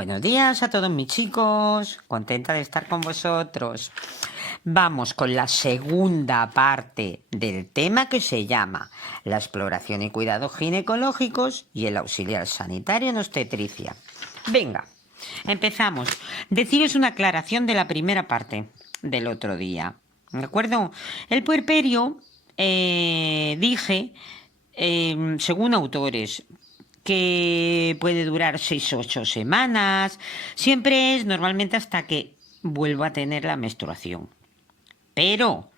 Buenos días a todos mis chicos, contenta de estar con vosotros. Vamos con la segunda parte del tema que se llama la exploración y cuidados ginecológicos y el auxiliar sanitario en obstetricia. Venga, empezamos. Deciros una aclaración de la primera parte del otro día. ¿De acuerdo? El puerperio, dije, según autores, que puede durar 6 o 8 semanas, siempre es normalmente hasta que vuelvo a tener la menstruación. Pero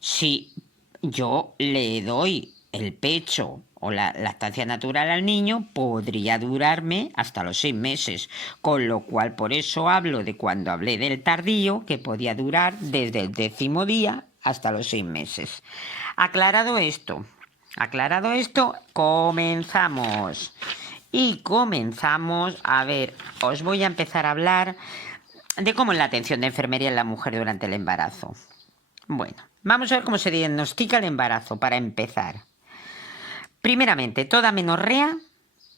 si yo le doy el pecho o la lactancia natural al niño, podría durarme hasta los 6 meses, con lo cual por eso hablo de cuando hablé del tardío, que podía durar desde el 10º día hasta los 6 meses. Aclarado esto, comenzamos. Y comenzamos, a ver, os voy a empezar a hablar de cómo es la atención de enfermería en la mujer durante el embarazo. Bueno, vamos a ver cómo se diagnostica el embarazo para empezar. Primeramente, toda amenorrea,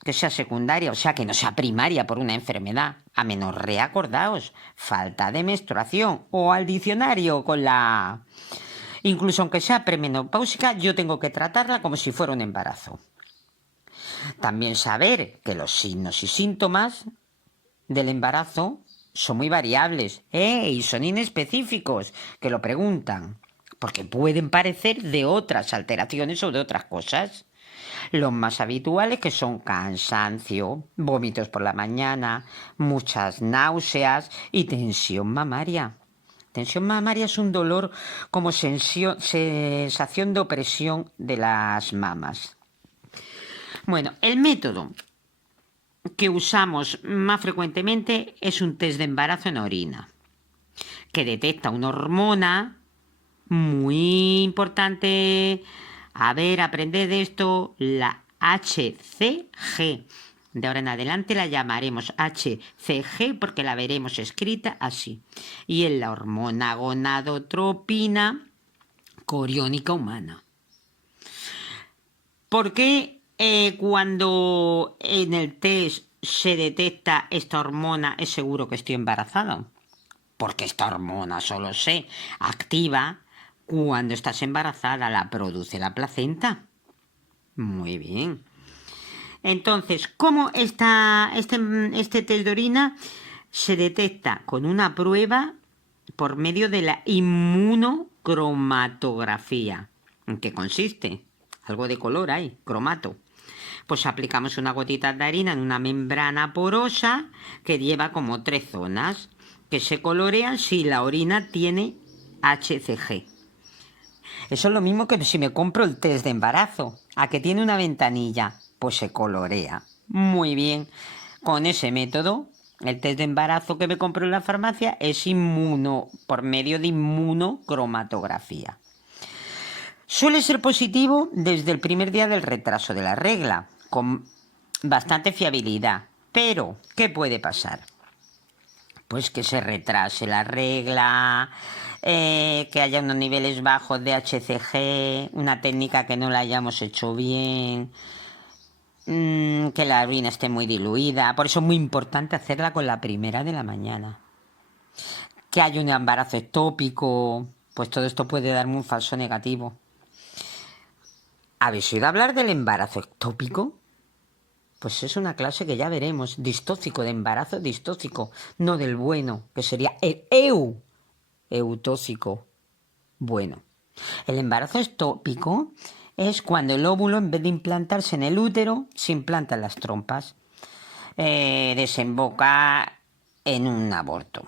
que sea secundaria, o sea, que no sea primaria por una enfermedad. Amenorrea, acordaos, falta de menstruación o al diccionario con la... Incluso aunque sea premenopáusica, yo tengo que tratarla como si fuera un embarazo. También saber que los signos y síntomas del embarazo son muy variables y son inespecíficos, que lo preguntan, porque pueden parecer de otras alteraciones o de otras cosas. Los más habituales que son cansancio, vómitos por la mañana, muchas náuseas y tensión mamaria. Tensión mamaria es un dolor como sensación de opresión de las mamas. Bueno, el método que usamos más frecuentemente es un test de embarazo en orina, que detecta una hormona muy importante. A ver, aprended de esto, la HCG. De ahora en adelante la llamaremos HCG porque la veremos escrita así. Y es la hormona gonadotropina coriónica humana. ¿Por qué cuando en el test se detecta esta hormona es seguro que estoy embarazada? Porque esta hormona solo se activa cuando estás embarazada, la produce la placenta. Muy bien. Entonces, ¿cómo este test de orina se detecta? Con una prueba por medio de la inmunocromatografía. ¿En qué consiste? Algo de color hay, cromato. Pues aplicamos una gotita de harina en una membrana porosa que lleva como 3 zonas que se colorean si la orina tiene HCG. Eso es lo mismo que si me compro el test de embarazo, a que tiene una ventanilla, pues se colorea. Muy bien, con ese método, el test de embarazo que me compro en la farmacia es por medio de inmunocromatografía. Suele ser positivo desde el primer día del retraso de la regla, con bastante fiabilidad. Pero, ¿qué puede pasar? Pues que se retrase la regla, que haya unos niveles bajos de HCG, una técnica que no la hayamos hecho bien, que la orina esté muy diluida. Por eso es muy importante hacerla con la primera de la mañana. Que haya un embarazo ectópico, pues todo esto puede darme un falso negativo. ¿Habéis oído hablar del embarazo ectópico? Pues es una clase que ya veremos, distóxico, de embarazo distóxico, no del bueno, que sería el eutóxico. Bueno, el embarazo ectópico es cuando el óvulo, en vez de implantarse en el útero, se implanta en las trompas. Desemboca en un aborto.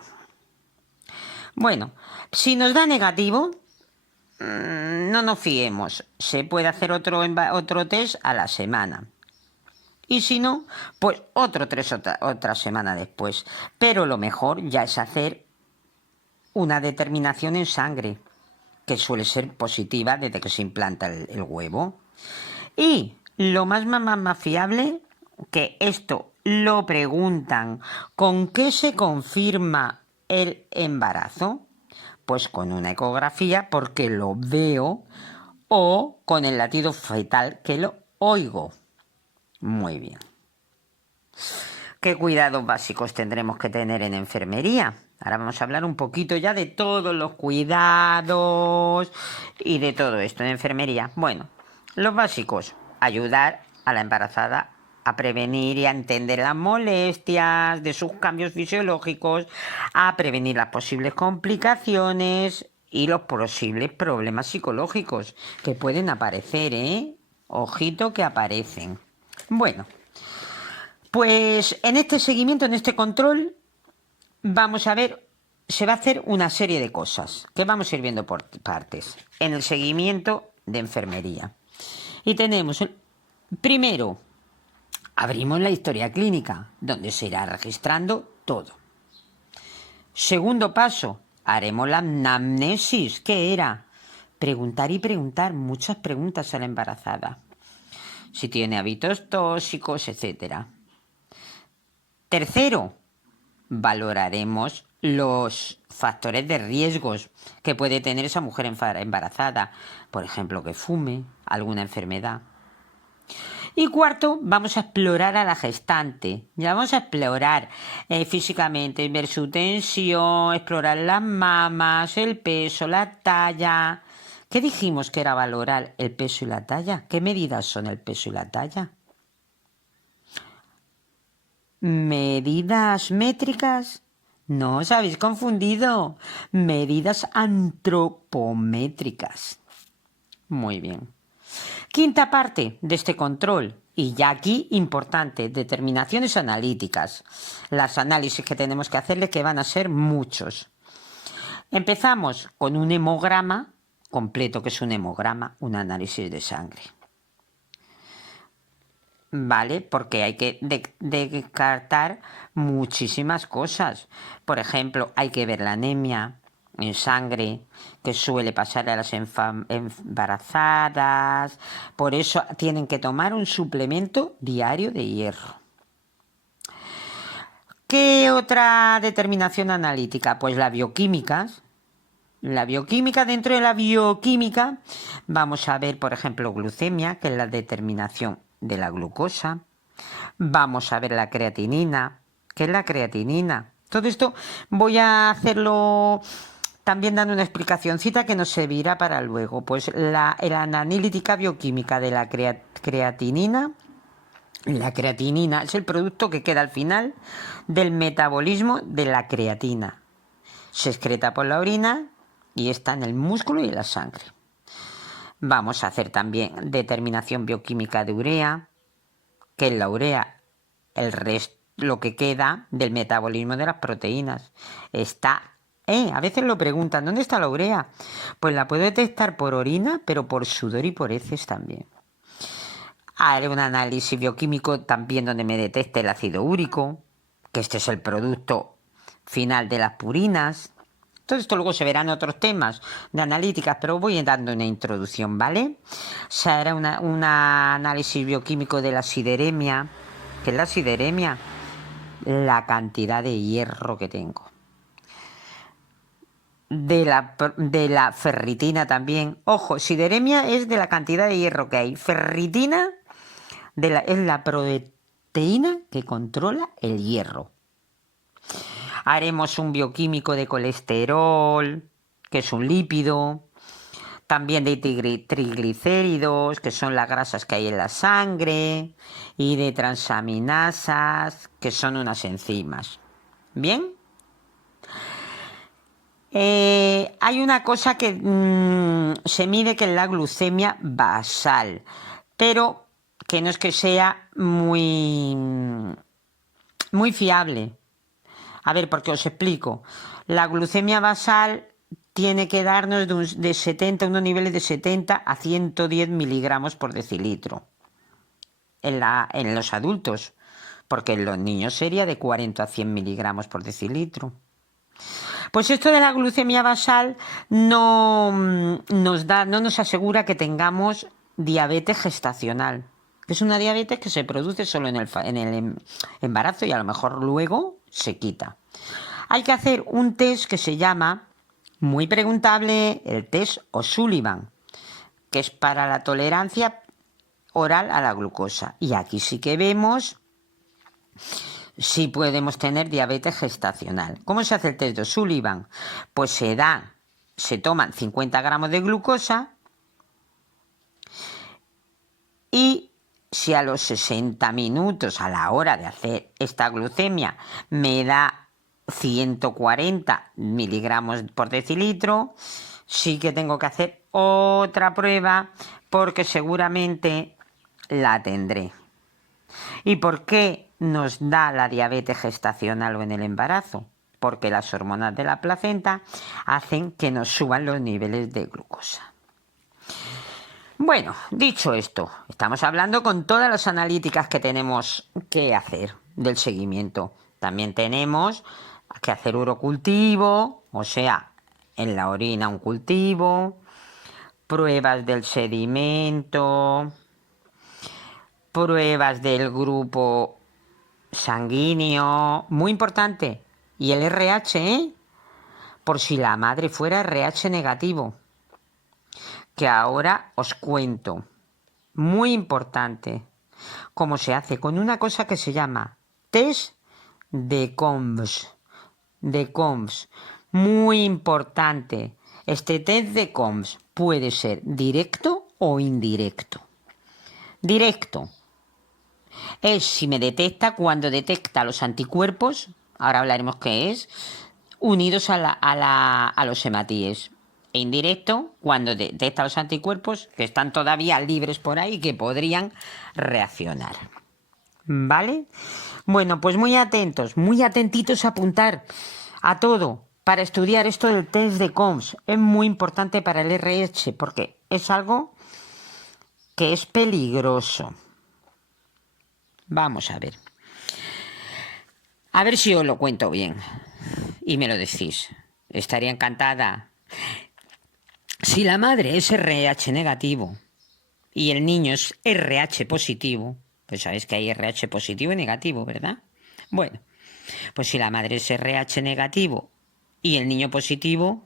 Bueno, si nos da negativo, no nos fiemos. Se puede hacer otro test a la semana. Y si no, pues otra semana después. Pero lo mejor ya es hacer una determinación en sangre, que suele ser positiva desde que se implanta el huevo. Y lo más fiable, que esto lo preguntan, ¿con qué se confirma el embarazo? Pues con una ecografía, porque lo veo, o con el latido fetal, que lo oigo. Muy bien. ¿Qué cuidados básicos tendremos que tener en enfermería? Ahora vamos a hablar un poquito ya de todos los cuidados y de todo esto en enfermería. Bueno, los básicos: ayudar a la embarazada a prevenir y a entender las molestias de sus cambios fisiológicos, a prevenir las posibles complicaciones y los posibles problemas psicológicos que pueden aparecer, ¿eh? Ojito que aparecen. Bueno, pues en este seguimiento, en este control, vamos a ver, se va a hacer una serie de cosas que vamos a ir viendo por partes en el seguimiento de enfermería. Y tenemos, primero, abrimos la historia clínica, donde se irá registrando todo. Segundo paso, haremos la anamnesis, que era preguntar y preguntar, muchas preguntas a la embarazada. Si tiene hábitos tóxicos, etc. Tercero, valoraremos los factores de riesgos que puede tener esa mujer embarazada. Por ejemplo, que fume, alguna enfermedad. Y cuarto, vamos a explorar a la gestante. Ya vamos a explorar físicamente, ver su tensión, explorar las mamas, el peso, la talla. ¿Qué dijimos que era valorar el peso y la talla? ¿Qué medidas son el peso y la talla? ¿Medidas métricas? No os habéis confundido. Medidas antropométricas. Muy bien. Quinta parte de este control, y ya aquí importante, determinaciones analíticas. Las análisis que tenemos que hacerle, que van a ser muchos. Empezamos con un hemograma completo, que es un hemograma, un análisis de sangre. ¿Vale? Porque hay que descartar muchísimas cosas. Por ejemplo, hay que ver la anemia en sangre, que suele pasar a las embarazadas. Por eso tienen que tomar un suplemento diario de hierro. ¿Qué otra determinación analítica? Pues la bioquímica. La bioquímica, dentro de la bioquímica vamos a ver, por ejemplo, glucemia, que es la determinación de la glucosa. Vamos a ver la creatinina, que es la creatinina. Todo esto voy a hacerlo también dando una explicacióncita que nos servirá para luego. Pues la analítica bioquímica de la creatinina. La creatinina es el producto que queda al final del metabolismo de la creatina. Se excreta por la orina y está en el músculo y en la sangre. Vamos a hacer también determinación bioquímica de urea, que es la urea, lo que queda del metabolismo de las proteínas. A veces lo preguntan, ¿dónde está la urea? Pues la puedo detectar por orina, pero por sudor y por heces también. Haré un análisis bioquímico también donde me detecte el ácido úrico, que este es el producto final de las purinas. Todo esto luego se verá en otros temas de analíticas, pero voy dando una introducción, ¿vale? Se hará un análisis bioquímico de la sideremia. ¿Qué es la sideremia? La cantidad de hierro que tengo. De la ferritina también. Ojo, sideremia es de la cantidad de hierro que hay. Ferritina es la proteína que controla el hierro. Haremos un bioquímico de colesterol, que es un lípido. También de triglicéridos, que son las grasas que hay en la sangre. Y de transaminasas, que son unas enzimas. ¿Bien? Hay una cosa que se mide, que es la glucemia basal, pero que no es que sea muy fiable. A ver, porque os explico. La glucemia basal tiene que darnos de 70, unos niveles de 70 a 110 miligramos por decilitro en los adultos, porque en los niños sería de 40 a 100 miligramos por decilitro. Pues esto de la glucemia basal no nos asegura que tengamos diabetes gestacional. Es una diabetes que se produce solo en el embarazo y a lo mejor luego se quita. Hay que hacer un test que se llama, muy preguntable, el test O'Sullivan, que es para la tolerancia oral a la glucosa. Y aquí sí que vemos si podemos tener diabetes gestacional. ¿Cómo se hace el test de O'Sullivan? Pues se toman 50 gramos de glucosa y si a los 60 minutos a la hora de hacer esta glucemia me da 140 miligramos por decilitro, sí que tengo que hacer otra prueba porque seguramente la tendré. ¿Y por qué nos da la diabetes gestacional o en el embarazo? Porque las hormonas de la placenta hacen que nos suban los niveles de glucosa. Bueno, dicho esto, estamos hablando con todas las analíticas que tenemos que hacer del seguimiento. También tenemos que hacer urocultivo, o sea, en la orina un cultivo, pruebas del sedimento, pruebas del grupo sanguíneo, muy importante, y el RH, por si la madre fuera RH negativo, que ahora os cuento, muy importante, cómo se hace con una cosa que se llama test de COMS, muy importante. Este test de COMS puede ser directo o indirecto. Directo es si me detecta cuando detecta los anticuerpos, ahora hablaremos qué es, unidos a los hematíes. E indirecto cuando detecta los anticuerpos que están todavía libres por ahí y que podrían reaccionar. ¿Vale? Bueno, pues muy atentos, muy atentitos a apuntar a todo para estudiar esto del test de COMS. Es muy importante para el RH porque es algo que es peligroso. Vamos a ver. A ver si os lo cuento bien y me lo decís. Estaría encantada. Si la madre es RH negativo y el niño es RH positivo, pues sabéis que hay RH positivo y negativo, ¿verdad? Bueno, pues si la madre es RH negativo y el niño positivo,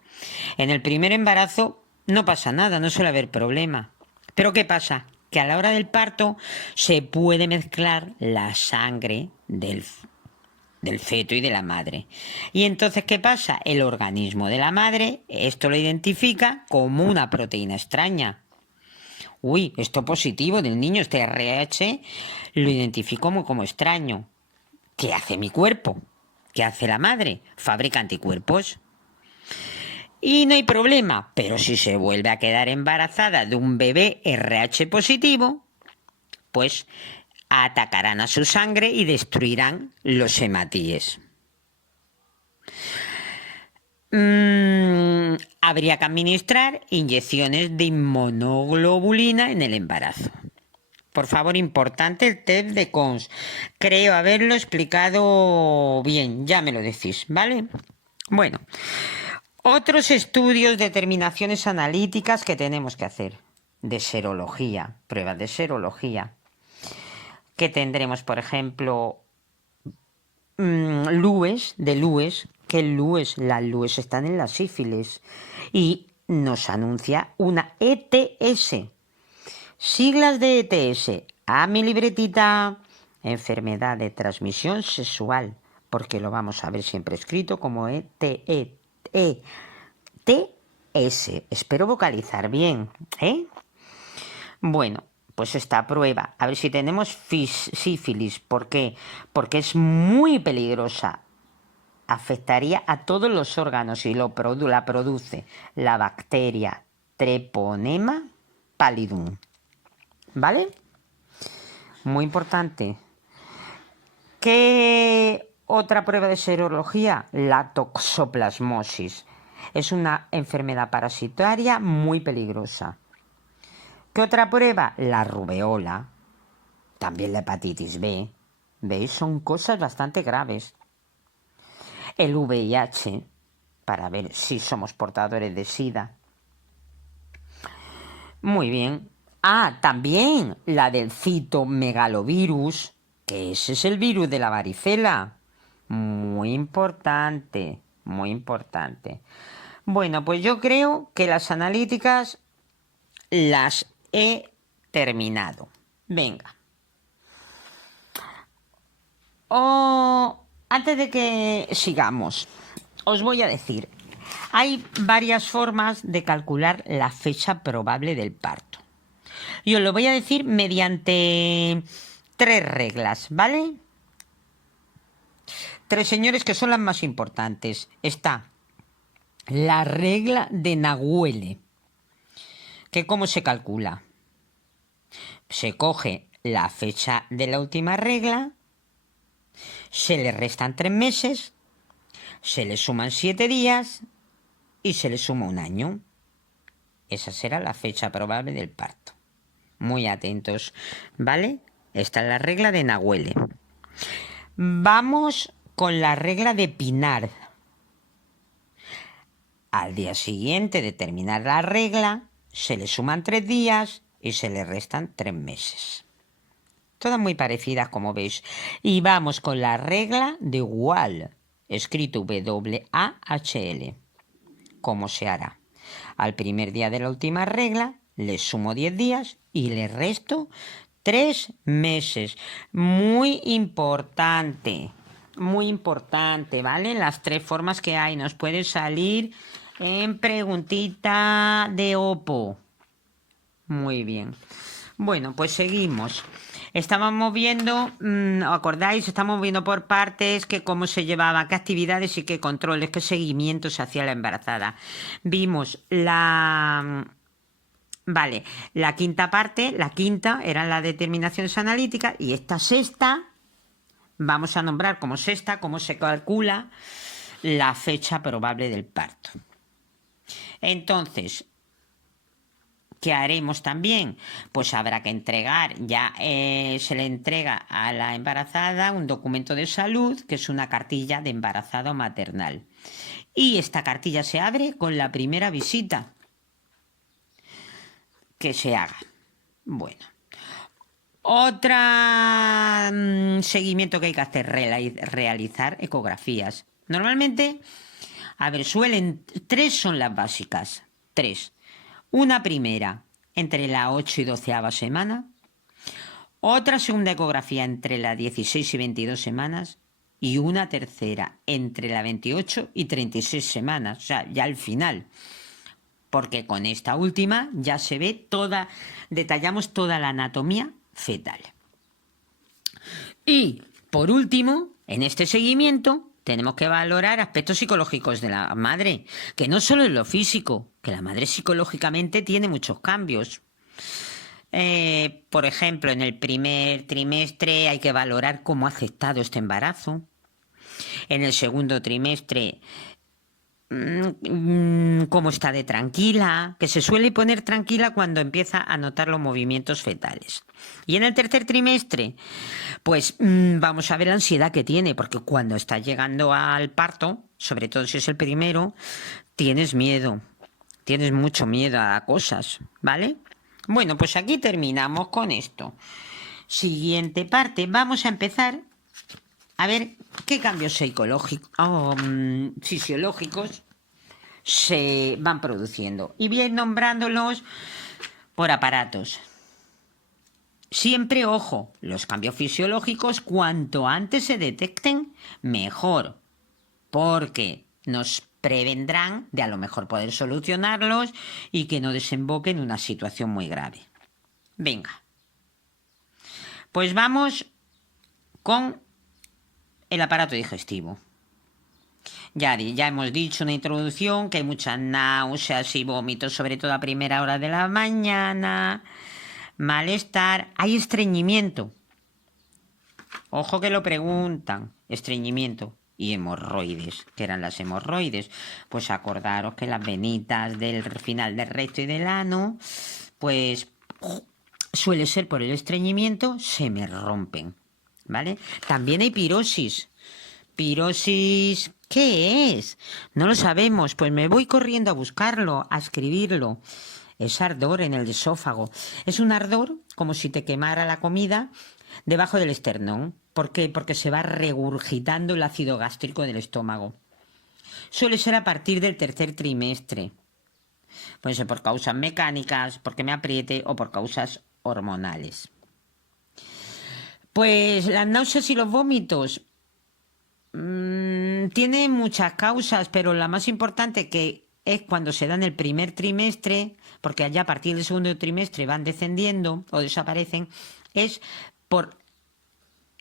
en el primer embarazo no pasa nada, no suele haber problema. Pero ¿qué pasa? Que a la hora del parto se puede mezclar la sangre del feto y de la madre. Y entonces, ¿qué pasa? El organismo de la madre esto lo identifica como una proteína extraña. Uy, esto positivo del niño, este RH, lo identifico como extraño. ¿Qué hace mi cuerpo? ¿Qué hace la madre? Fabrica anticuerpos. Y no hay problema, pero si se vuelve a quedar embarazada de un bebé RH positivo, pues atacarán a su sangre y destruirán los hematíes. Habría que administrar inyecciones de inmunoglobulina en el embarazo. Por favor, importante el test de COMS. Creo haberlo explicado bien, ya me lo decís, ¿vale? Bueno, otros estudios, determinaciones analíticas que tenemos que hacer. De serología, pruebas de serología. Que tendremos, por ejemplo, LUES, que las LUES están en la sífilis y nos anuncia una ETS. Siglas de ETS, a mi libretita, enfermedad de transmisión sexual, porque lo vamos a ver siempre escrito como ETS. Espero vocalizar bien, ¿eh? Bueno, pues esta prueba, a ver si tenemos sífilis. ¿Por qué? Porque es muy peligrosa. Afectaría a todos los órganos y la produce la bacteria Treponema pallidum. ¿Vale? Muy importante. ¿Qué otra prueba de serología? La toxoplasmosis. Es una enfermedad parasitaria muy peligrosa. ¿Qué otra prueba? La rubeola. También la hepatitis B. ¿Veis? Son cosas bastante graves. El VIH, para ver si somos portadores de SIDA. Muy bien. También la del citomegalovirus, que ese es el virus de la varicela. Muy importante, muy importante. Bueno, pues yo creo que las analíticas las he terminado. Venga. Antes de que sigamos, os voy a decir, hay varias formas de calcular la fecha probable del parto. Y os lo voy a decir mediante 3 reglas, ¿vale? 3, señores, que son las más importantes. Está la regla de Nahuele, que ¿cómo se calcula? Se coge la fecha de la última regla, se le restan 3 meses, se le suman 7 días y se le suma un año. Esa será la fecha probable del parto. Muy atentos, ¿vale? Esta es la regla de Nahuele. Vamos con la regla de Pinard. Al día siguiente de terminar la regla, se le suman 3 días y se le restan 3 meses. Todas muy parecidas, como veis. Y vamos con la regla de Wahl, escrito W-A-H-L. ¿Cómo se hará? Al primer día de la última regla le sumo 10 días y le resto 3 meses. Muy importante, ¿vale? Las 3 formas que hay. Nos puede salir en preguntita de Oppo. Muy bien. Bueno, pues seguimos. Estábamos viendo, ¿acordáis? Estamos viendo por partes que cómo se llevaba, qué actividades y qué controles, qué seguimiento se hacía a la embarazada. Vimos la quinta parte, la quinta eran las determinaciones analíticas y esta sexta, vamos a nombrar como sexta, cómo se calcula la fecha probable del parto. Entonces, ¿qué haremos también? Pues habrá que entregar, se le entrega a la embarazada un documento de salud, que es una cartilla de embarazada o maternal. Y esta cartilla se abre con la primera visita que se haga. Bueno. Otra seguimiento que hay que hacer, realizar ecografías. Normalmente, suelen, 3 son las básicas. 3. Una primera entre la 8 y 12ª semana, otra segunda ecografía entre las 16 y 22 semanas y una tercera entre las 28 y 36 semanas, o sea, ya al final. Porque con esta última ya se ve detallamos toda la anatomía fetal. Y, por último, en este seguimiento tenemos que valorar aspectos psicológicos de la madre, que no solo es lo físico, que la madre psicológicamente tiene muchos cambios. Por ejemplo, en el primer trimestre hay que valorar cómo ha aceptado este embarazo. En el segundo trimestre, cómo está de tranquila, que se suele poner tranquila cuando empieza a notar los movimientos fetales. Y en el tercer trimestre, pues vamos a ver la ansiedad que tiene, porque cuando está llegando al parto, sobre todo si es el primero, tienes miedo, tienes mucho miedo a cosas, ¿vale? Bueno, pues aquí terminamos con esto. Siguiente parte, vamos a empezar a ver qué cambios fisiológicos se van produciendo. Y voy a ir nombrándolos por aparatos. Siempre, ojo, los cambios fisiológicos, cuanto antes se detecten, mejor, porque nos prevendrán de a lo mejor poder solucionarlos y que no desemboque en una situación muy grave. Venga, pues vamos con el aparato digestivo. Ya hemos dicho en la introducción que hay muchas náuseas y vómitos, sobre todo a primera hora de la mañana, malestar, hay estreñimiento. Ojo que lo preguntan, estreñimiento. Y hemorroides, ¿qué eran las hemorroides? Pues acordaros que las venitas del final del recto y del ano, pues suele ser por el estreñimiento, se me rompen, ¿vale? También hay pirosis. Pirosis, ¿qué es? No lo sabemos, pues me voy corriendo a buscarlo, a escribirlo. Es ardor en el esófago. Es un ardor como si te quemara la comida debajo del esternón. ¿Por qué? Porque se va regurgitando el ácido gástrico del estómago. Suele ser a partir del tercer trimestre. Puede ser por causas mecánicas, porque me apriete o por causas hormonales. Pues las náuseas y los vómitos tienen muchas causas, pero la más importante que es cuando se da en el primer trimestre, porque allá a partir del segundo trimestre van descendiendo o desaparecen, es por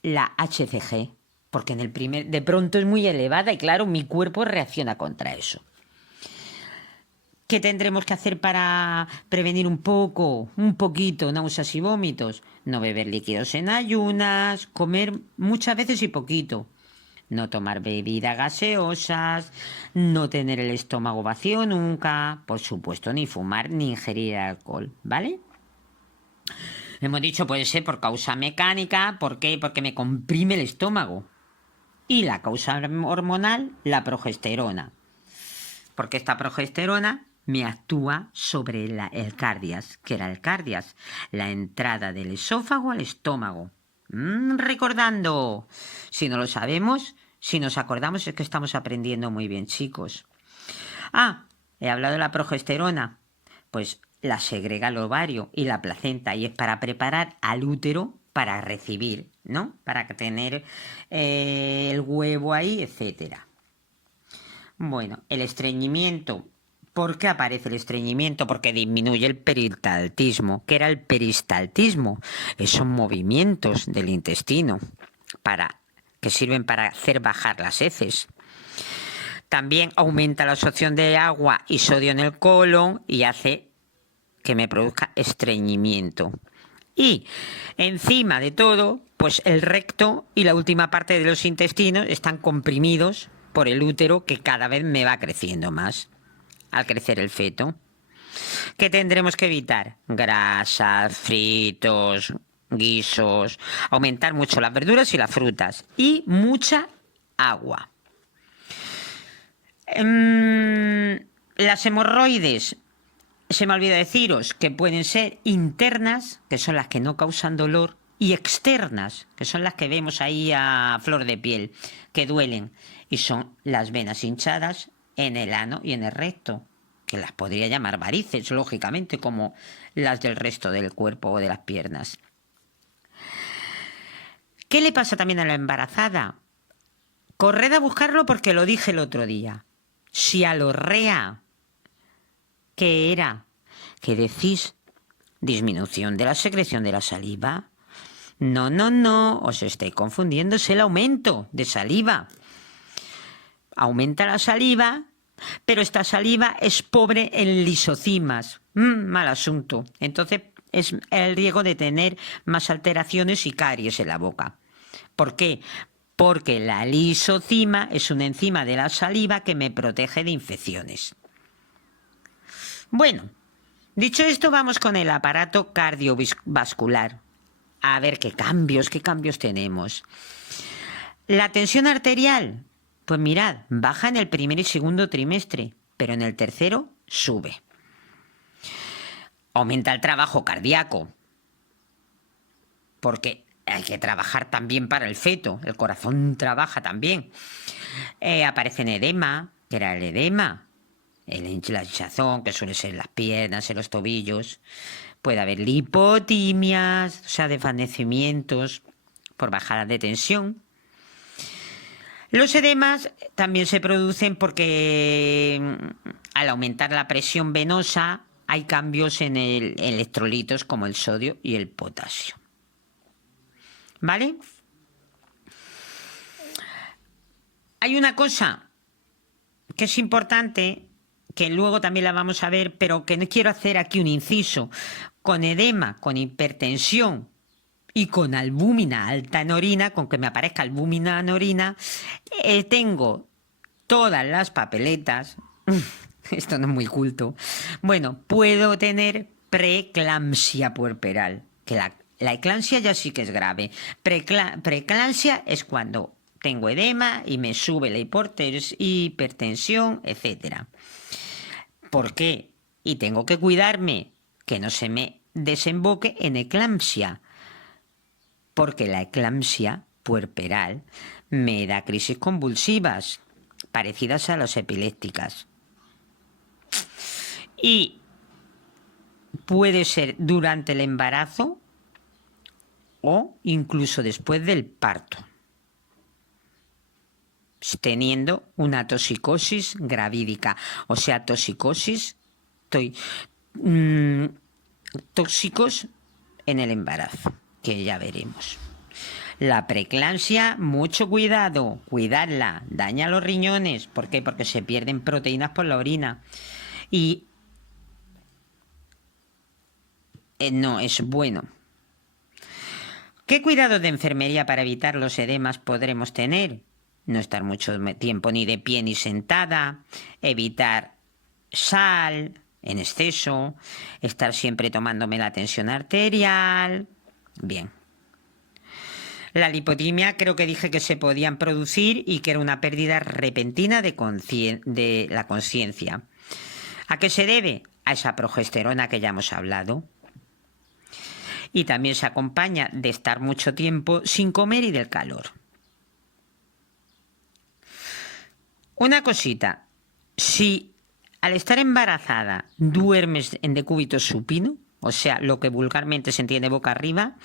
la HCG, porque en el primer de pronto es muy elevada y claro, mi cuerpo reacciona contra eso. ¿Qué tendremos que hacer para prevenir un poquito, náuseas y vómitos? No beber líquidos en ayunas, comer muchas veces y poquito, no tomar bebidas gaseosas, no tener el estómago vacío nunca, por supuesto, ni fumar ni ingerir alcohol, ¿vale? Hemos dicho puede ser por causa mecánica, ¿por qué? Porque me comprime el estómago. Y la causa hormonal, la progesterona. Porque esta progesterona me actúa sobre el cardias. ¿Qué era el cardias? La entrada del esófago al estómago. Recordando. Si no lo sabemos, si nos acordamos es que estamos aprendiendo muy bien, chicos. He hablado de la progesterona. Pues la segrega el ovario y la placenta y es para preparar al útero para recibir, ¿no? Para tener el huevo ahí, etcétera. Bueno, el estreñimiento. ¿Por qué aparece el estreñimiento? Porque disminuye el peristaltismo. ¿Qué era el peristaltismo? Esos movimientos del intestino que sirven para hacer bajar las heces. También aumenta la absorción de agua y sodio en el colon y hace que me produzca estreñimiento. Y encima de todo, pues el recto y la última parte de los intestinos están comprimidos por el útero que cada vez me va creciendo más al crecer el feto. ¿Qué tendremos que evitar? Grasas, fritos, guisos, aumentar mucho las verduras y las frutas y mucha agua. Las hemorroides, se me olvidó deciros que pueden ser internas, que son las que no causan dolor, y externas, que son las que vemos ahí a flor de piel, que duelen, y son las venas hinchadas en el ano y en el recto, que las podría llamar varices, lógicamente, como las del resto del cuerpo o de las piernas. ¿Qué le pasa también a la embarazada? Corred a buscarlo porque lo dije el otro día. Sialorrea. ¿Qué era? ¿Qué decís? ¿Disminución de la secreción de la saliva? No, os estáis confundiendo, es el aumento de saliva. Aumenta la saliva, pero esta saliva es pobre en lisocimas. Mal asunto. Entonces es el riesgo de tener más alteraciones y caries en la boca. ¿Por qué? Porque la lisocima es una enzima de la saliva que me protege de infecciones. Bueno, dicho esto, vamos con el aparato cardiovascular. A ver qué cambios tenemos. La tensión arterial, pues mirad, baja en el primer y segundo trimestre, pero en el tercero sube. Aumenta el trabajo cardíaco, porque hay que trabajar también para el feto, el corazón trabaja también. Aparece en edema, que era el edema, la hinchazón, que suele ser en las piernas, en los tobillos. Puede haber lipotimias, o sea, desvanecimientos por bajada de tensión. Los edemas también se producen porque al aumentar la presión venosa hay cambios en electrolitos como el sodio y el potasio. ¿Vale? Hay una cosa que es importante, que luego también la vamos a ver, pero que no quiero hacer aquí un inciso. Con edema, con hipertensión y con albúmina alta en orina, con que me aparezca albúmina en orina, tengo todas las papeletas, esto no es muy culto, bueno, puedo tener preeclampsia puerperal, que la eclampsia ya sí que es grave. Preeclampsia es cuando tengo edema y me sube la hipertensión, etcétera. ¿Por qué? Y tengo que cuidarme que no se me desemboque en eclampsia, porque la eclampsia puerperal me da crisis convulsivas parecidas a las epilépticas. Y puede ser durante el embarazo o incluso después del parto, teniendo una toxicosis gravídica, o sea, tóxicos en el embarazo, que ya veremos. La preeclampsia, mucho cuidado, cuidarla, daña los riñones. ¿Por qué? Porque se pierden proteínas por la orina. Y no es bueno. ¿Qué cuidados de enfermería para evitar los edemas podremos tener? No estar mucho tiempo ni de pie ni sentada, evitar sal en exceso, estar siempre tomándome la tensión arterial. Bien. La lipotimia creo que dije que se podían producir y que era una pérdida repentina de la conciencia. ¿A qué se debe? A esa progesterona que ya hemos hablado. Y también se acompaña de estar mucho tiempo sin comer y del calor. Una cosita, si al estar embarazada duermes en decúbito supino, o sea, lo que vulgarmente se entiende boca arriba,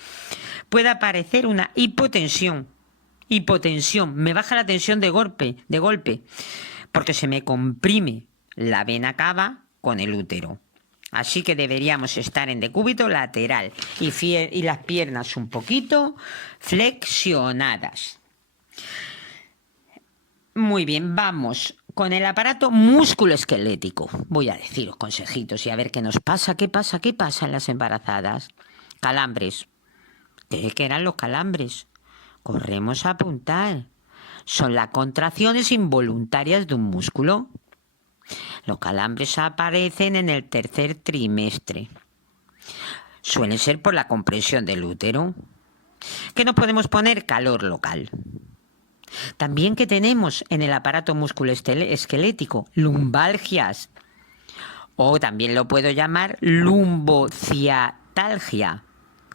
puede aparecer una hipotensión. Hipotensión, me baja la tensión de golpe, porque se me comprime la vena cava con el útero. Así que deberíamos estar en decúbito lateral y las piernas un poquito flexionadas. Muy bien, vamos con el aparato musculoesquelético. Voy a deciros consejitos y a ver qué nos pasa, qué pasa en las embarazadas. Calambres. ¿Qué eran los calambres? Corremos a apuntar. Son las contracciones involuntarias de un músculo. Los calambres aparecen en el tercer trimestre. Suelen ser por la compresión del útero. ¿Qué nos podemos poner? Calor local. También que tenemos en el aparato musculoesquelético lumbalgias, o también lo puedo llamar lumbociatalgia,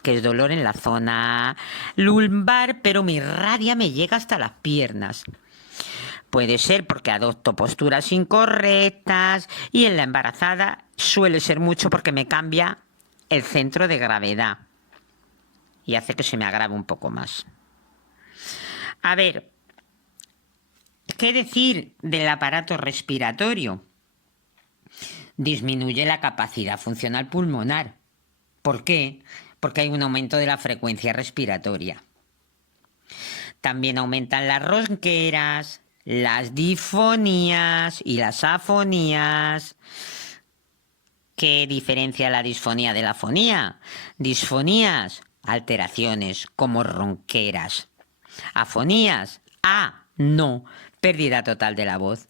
que es dolor en la zona lumbar, pero me irradia, me llega hasta las piernas. Puede ser porque adopto posturas incorrectas y en la embarazada suele ser mucho porque me cambia el centro de gravedad y hace que se me agrave un poco más. A ver, ¿qué decir del aparato respiratorio? Disminuye la capacidad funcional pulmonar. ¿Por qué? Porque hay un aumento de la frecuencia respiratoria. También aumentan las ronqueras, las disfonías y las afonías. ¿Qué diferencia la disfonía de la afonía? Disfonías, alteraciones como ronqueras. Afonías, no, pérdida total de la voz.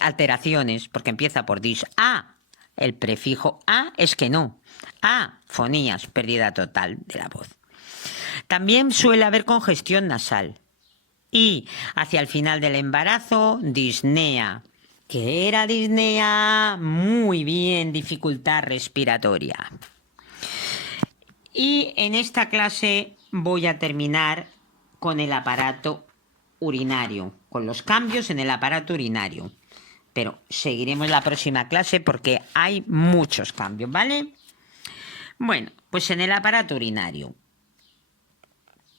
Alteraciones, porque empieza por dis. El prefijo a es que no. Fonías, pérdida total de la voz. También suele haber congestión nasal. Y hacia el final del embarazo, disnea. ¿Qué era disnea? Muy bien, dificultad respiratoria. Y en esta clase voy a terminar con el aparato urinario, con los cambios en el aparato urinario. Pero seguiremos la próxima clase porque hay muchos cambios, ¿vale? Bueno, pues en el aparato urinario,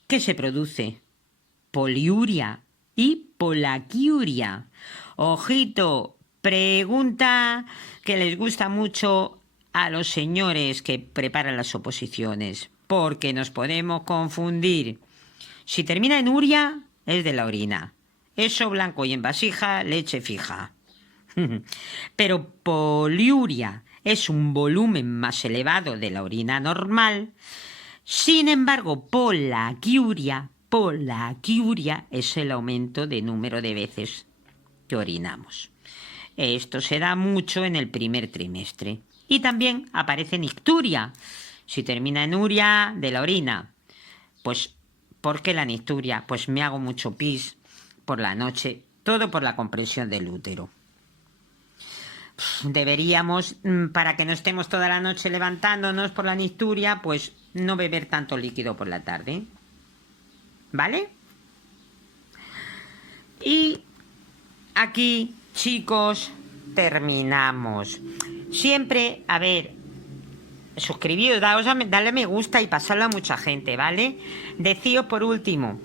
¿qué se produce? Poliuria y polaquiuria. Ojito, pregunta que les gusta mucho a los señores que preparan las oposiciones, porque nos podemos confundir. Si termina en uria, es de la orina. Eso blanco y en vasija, leche fija. Pero poliuria es un volumen más elevado de la orina normal. Sin embargo, polaquiuria es el aumento de número de veces que orinamos. Esto se da mucho en el primer trimestre. Y también aparece nicturia. Si termina en uria, de la orina. Pues, ¿por qué la nicturia? Pues me hago mucho pis por la noche, todo por la compresión del útero. Deberíamos, para que no estemos toda la noche levantándonos por la nicturia, pues no beber tanto líquido por la tarde. ¿Vale? Y aquí, chicos, terminamos. Siempre, a ver, suscribíos, dale a me gusta y pasadlo a mucha gente, ¿vale? Decíos por último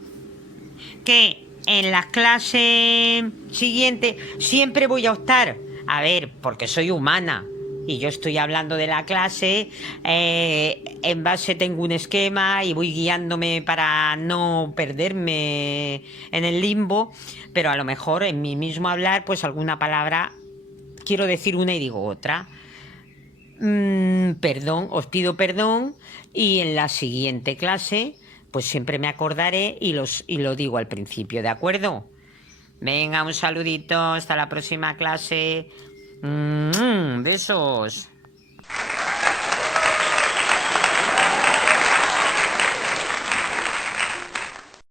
que en las clases siguientes siempre voy a optar, a ver, porque soy humana y yo estoy hablando de la clase, en base tengo un esquema y voy guiándome para no perderme en el limbo, pero a lo mejor en mi mismo hablar, pues alguna palabra quiero decir una y digo otra. Perdón, os pido perdón y en la siguiente clase pues siempre me acordaré y lo digo al principio, ¿de acuerdo? Venga, un saludito, hasta la próxima clase. Besos.